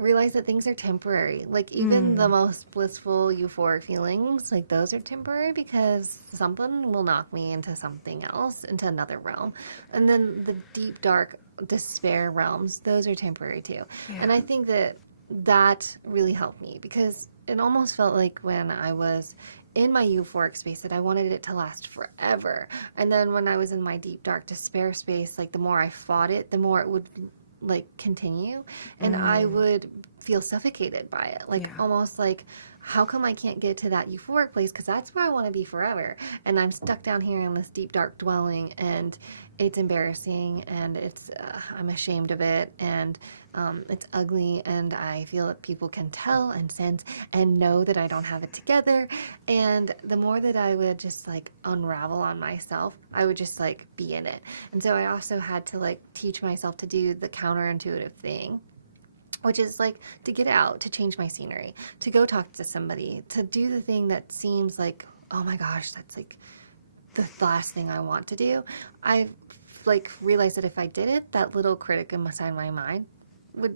realize that things are temporary. Like, even the most blissful, euphoric feelings, like, those are temporary because something will knock me into something else, into another realm. And then the deep, dark despair realms, those are temporary too. Yeah. And I think that really helped me, because it almost felt like when I was in my euphoric space that I wanted it to last forever. And then when I was in my deep, dark despair space, like, the more I fought it, the more it would, like, continue. And I would feel suffocated by it. Like, almost like, how come I can't get to that euphoric place? Because that's where I want to be forever. And I'm stuck down here in this deep, dark dwelling, and it's embarrassing, and it's I'm ashamed of it, and it's ugly, and I feel that people can tell and sense and know that I don't have it together. And the more that I would just, like, unravel on myself, I would just, like, be in it. And so I also had to, like, teach myself to do the counterintuitive thing, which is, like, to get out, to change my scenery, to go talk to somebody, to do the thing that seems like, oh my gosh, that's, like, the last thing I want to do. I, like, realized that if I did it, that little critic inside my mind would,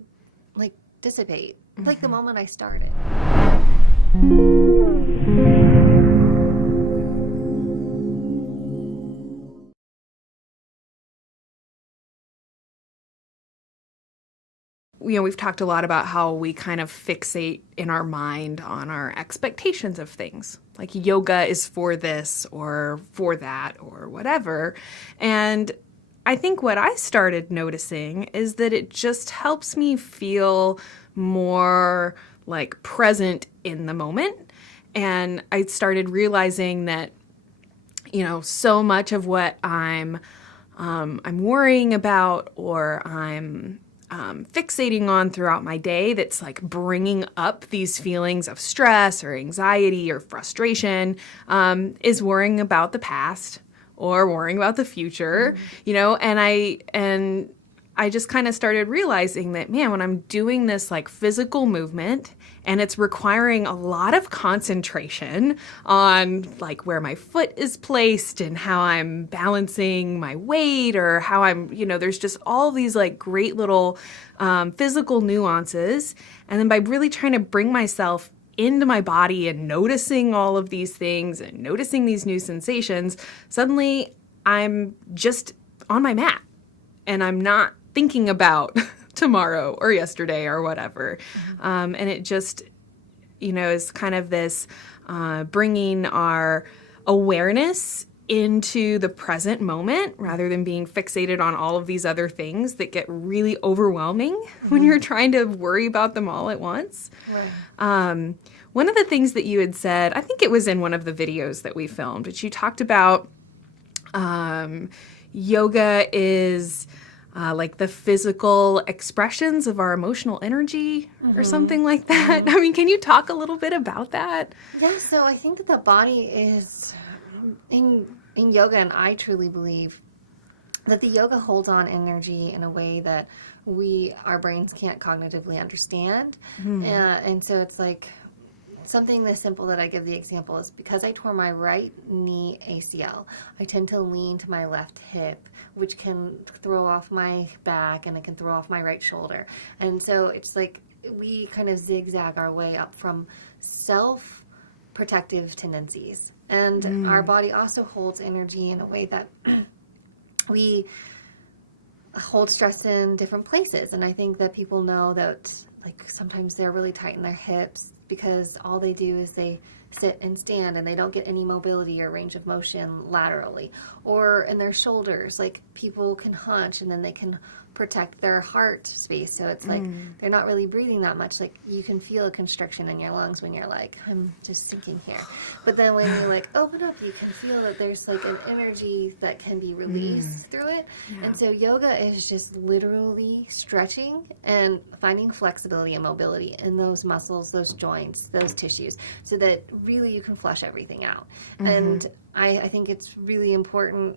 like, dissipate, like the moment I started. You know, we've talked a lot about how we kind of fixate in our mind on our expectations of things. Like, yoga is for this or for that or whatever. And I think what I started noticing is that it just helps me feel more, like, present in the moment. And I started realizing that, you know, so much of what I'm worrying about, or I'm fixating on throughout my day, that's, like, bringing up these feelings of stress or anxiety or frustration, is worrying about the past or worrying about the future, you know. And I just kind of started realizing that, man, when I'm doing this, like, physical movement, and it's requiring a lot of concentration on, like, where my foot is placed and how I'm balancing my weight, or how I'm, you know, there's just all these, like, great little physical nuances. And then by really trying to bring myself into my body and noticing all of these things and noticing these new sensations, suddenly I'm just on my mat and I'm not thinking about tomorrow or yesterday or whatever. And it just, you know, is kind of this bringing our awareness into the present moment rather than being fixated on all of these other things that get really overwhelming when you're trying to worry about them all at once. Right. One of the things that you had said, I think it was in one of the videos that we filmed, but you talked about yoga is like the physical expressions of our emotional energy or something like that. I mean, can you talk a little bit about that? Yeah, so I think that the body is, in yoga, and I truly believe that the yoga holds on energy in a way that our brains can't cognitively understand. And so it's like something this simple that I give the example is, because I tore my right knee ACL, I tend to lean to my left hip, which can throw off my back, and it can throw off my right shoulder. And so it's like we kind of zigzag our way up from self-protective tendencies. And our body also holds energy in a way that we hold stress in different places. And I think that people know that, like, sometimes they're really tight in their hips because all they do is they sit and stand, and they don't get any mobility or range of motion laterally. Or in their shoulders, like, people can hunch and then they can protect their heart space. So it's like they're not really breathing that much. Like, you can feel a constriction in your lungs when you're like, I'm just sinking here. But then when you, like, open up, you can feel that there's, like, an energy that can be released through it. Yeah. And so yoga is just literally stretching and finding flexibility and mobility in those muscles, those joints, those tissues, so that really you can flush everything out. And I think it's really important.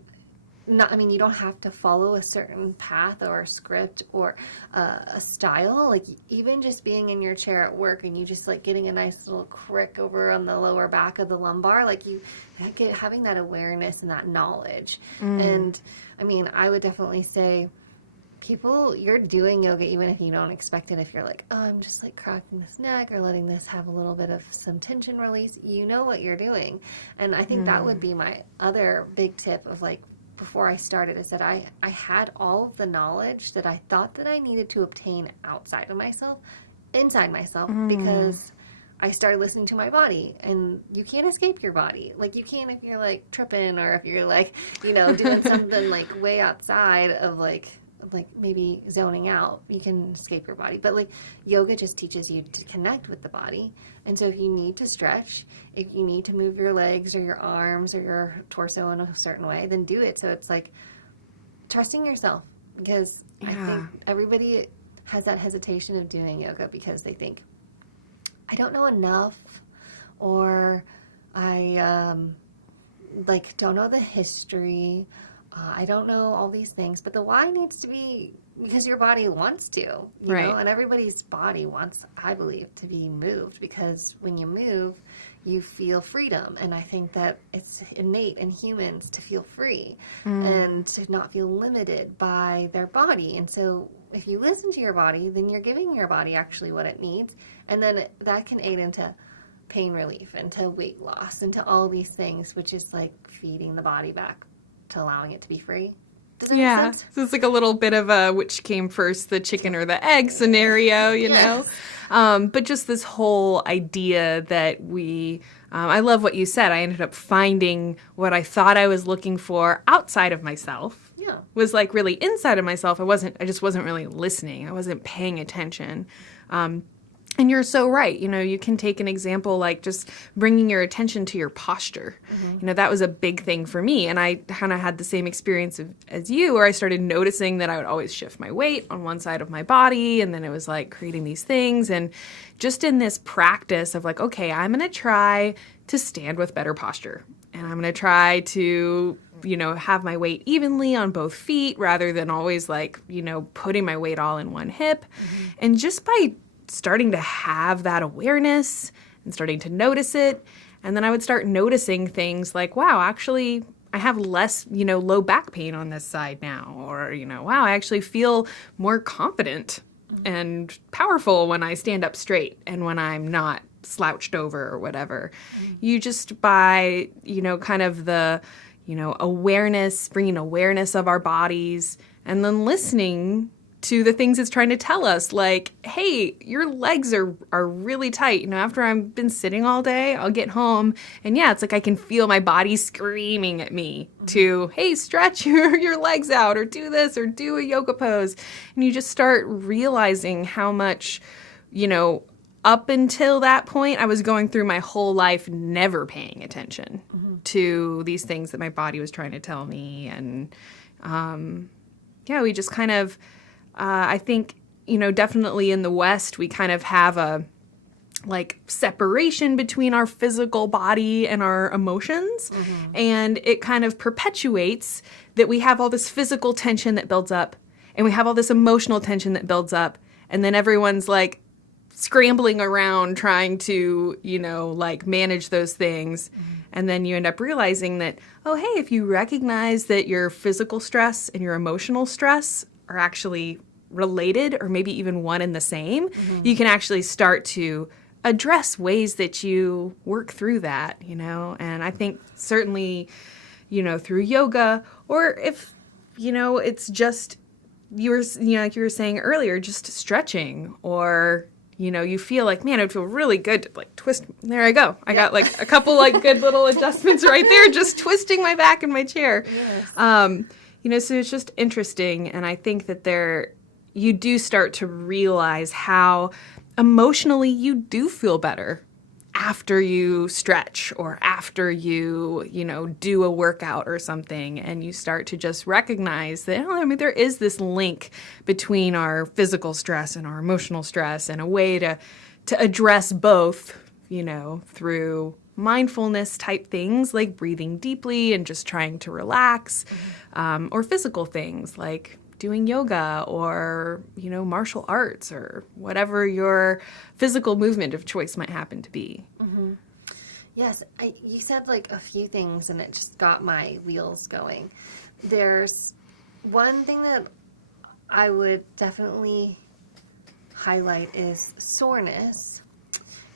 You don't have to follow a certain path or a script or a style. Like, even just being in your chair at work and you just, like, getting a nice little crick over on the lower back of the lumbar, like, having that awareness and that knowledge. And I mean, I would definitely say you're doing yoga even if you don't expect it. If you're like, oh, I'm just like cracking this neck or letting this have a little bit of some tension release, you know what you're doing. And I think that would be my other big tip of like, before I started, is that I had all of the knowledge that I thought that I needed to obtain outside of myself, inside myself, because I started listening to my body, and you can't escape your body. Like, you can if you're like tripping, or if you're like, you know, doing something like way outside of like maybe zoning out, you can escape your body. But like, yoga just teaches you to connect with the body. And so if you need to stretch, if you need to move your legs or your arms or your torso in a certain way, then do it. So it's like trusting yourself, because I think everybody has that hesitation of doing yoga because they think, I don't know enough, or I like don't know the history. I don't know all these things, but the why needs to be because your body wants to, you know, and everybody's body wants, I believe, to be moved, because when you move, you feel freedom. And I think that it's innate in humans to feel free and to not feel limited by their body. And so if you listen to your body, then you're giving your body actually what it needs. And then that can aid into pain relief, into weight loss, into all these things, which is like feeding the body back to allowing it to be free. Does that make sense? So it's like a little bit of a which came first, the chicken or the egg scenario, you know? But just this whole idea that I love what you said. I ended up finding what I thought I was looking for outside of myself. Yeah. Was like really inside of myself. I just wasn't really listening. I wasn't paying attention. And you're so right. You know, you can take an example like just bringing your attention to your posture. You know, that was a big thing for me. And I kind of had the same experience as you, where I started noticing that I would always shift my weight on one side of my body. And then it was like creating these things. And just in this practice of like, okay, I'm going to try to stand with better posture. And I'm going to try to, you know, have my weight evenly on both feet rather than always like, you know, putting my weight all in one hip. And just by starting to have that awareness and starting to notice it. And then I would start noticing things like, wow, actually, I have less, you know, low back pain on this side now. Or, you know, wow, I actually feel more confident and powerful when I stand up straight and when I'm not slouched over or whatever. You just by, you know, kind of the, you know, awareness, bringing awareness of our bodies and then listening to the things it's trying to tell us, like, hey, your legs are really tight. You know, after I've been sitting all day, I'll get home, and yeah, it's like I can feel my body screaming at me to, hey, stretch your legs out, or do this, or do a yoga pose. And you just start realizing how much, you know, up until that point, I was going through my whole life never paying attention to these things that my body was trying to tell me. And yeah, we just kind of... I think, you know, definitely in the West, we kind of have a like separation between our physical body and our emotions. And it kind of perpetuates that we have all this physical tension that builds up and we have all this emotional tension that builds up. And then everyone's like scrambling around trying to, you know, like manage those things. And then you end up realizing that, oh, hey, if you recognize that your physical stress and your emotional stress are actually related or maybe even one and the same, you can actually start to address ways that you work through that, you know. And I think certainly, you know, through yoga, or if, you know, it's just, like you were saying earlier, just stretching, or, you know, you feel like, man, it would feel really good to like twist. There I go. I got like a couple like good little adjustments right there, just twisting my back in my chair. You know, so it's just interesting. And I think that you do start to realize how emotionally you do feel better after you stretch or after you know, do a workout or something. And you start to just recognize that, oh, I mean, there is this link between our physical stress and our emotional stress, and a way to address both, you know, through mindfulness type things like breathing deeply and just trying to relax, or physical things like doing yoga or, you know, martial arts or whatever your physical movement of choice might happen to be. Yes, you said like a few things and it just got my wheels going. There's one thing that I would definitely highlight is soreness.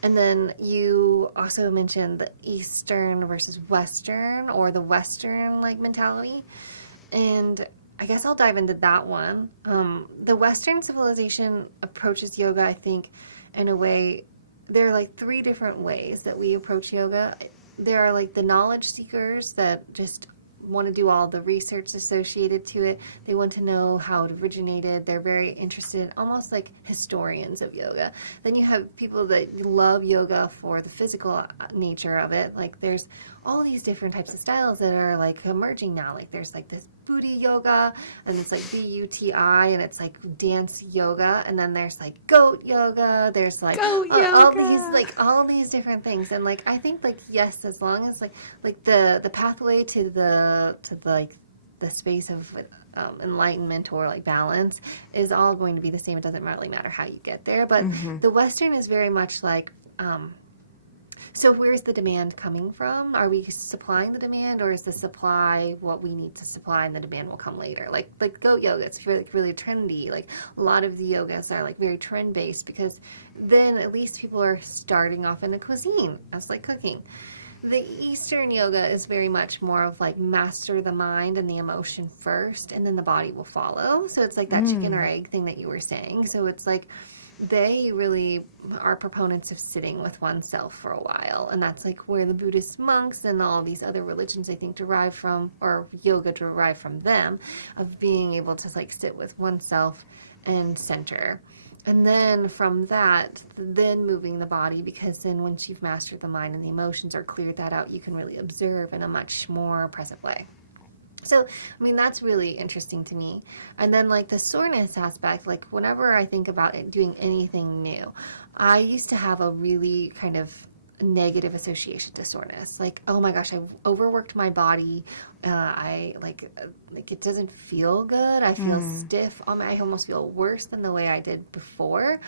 And then you also mentioned the Eastern versus Western, or the Western like mentality. And I guess I'll dive into that one. The Western civilization approaches yoga, I think, in a way, there are like 3 different ways that we approach yoga. There are like the knowledge seekers that just want to do all the research associated to it. They want to know how it originated. They're very interested, almost like historians of yoga. Then you have people that love yoga for the physical nature of it. Like there's all these different types of styles that are like emerging now. Like there's like this booty yoga, and it's like B-U-T-I, and it's like dance yoga. And then there's like goat yoga. There's like all these different things. And like I think like yes, as long as like the pathway to the space of enlightenment or like balance is all going to be the same. It doesn't really matter how you get there. But the Western is very much like so where's the demand coming from? Are we supplying the demand, or is the supply what we need to supply and the demand will come later? Like goat yoga, it's really trendy. Like a lot of the yogas are like very trend based, because then at least people are starting off in a cuisine. That's like cooking. The Eastern yoga is very much more of like master the mind and the emotion first, and then the body will follow. So it's like that chicken or egg thing that you were saying. So it's like they really are proponents of sitting with oneself for a while. And that's like where the Buddhist monks and all these other religions, I think, derive from, or yoga derive from them, of being able to like sit with oneself and center. And then from that, then moving the body, because then once you've mastered the mind and the emotions or cleared that out, you can really observe in a much more present way. So, I mean, that's really interesting to me. And then, like, the soreness aspect, like, whenever I think about it, doing anything new, I used to have a really kind of negative association to soreness. Like, oh my gosh, I've overworked my body. I it doesn't feel good. I feel stiff. I almost feel worse than the way I did before.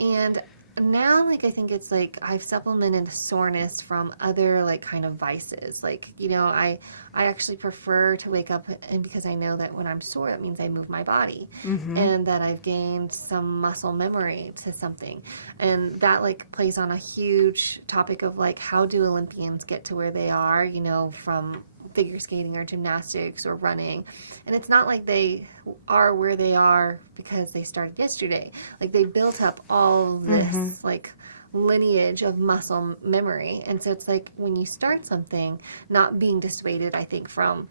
And now, like, I think it's like I've supplemented soreness from other like kind of vices. Like, you know, I actually prefer to wake up, and because I know that when I'm sore, that means I move my body, and that I've gained some muscle memory to something. And that like plays on a huge topic of like, how do Olympians get to where they are, you know, from figure skating or gymnastics or running. And it's not like they are where they are because they started yesterday. Like they built up all this like lineage of muscle memory. And so it's like when you start something, not being dissuaded, I think, from,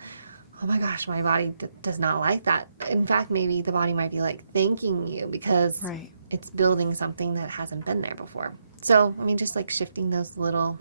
oh my gosh, my body does not like that. In fact, maybe the body might be like thanking you because it's building something that hasn't been there before. So, I mean, just like shifting those little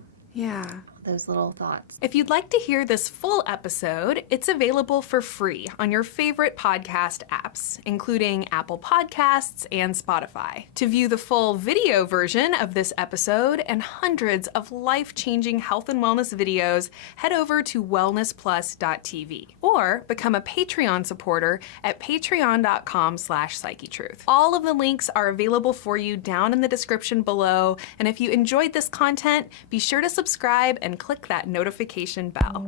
thoughts. If you'd like to hear this full episode, it's available for free on your favorite podcast apps, including Apple Podcasts and Spotify. To view the full video version of this episode and hundreds of life-changing health and wellness videos, head over to wellnessplus.tv or become a Patreon supporter at patreon.com/psychetruth. All of the links are available for you down in the description below, and if you enjoyed this content, be sure to subscribe and click that notification bell.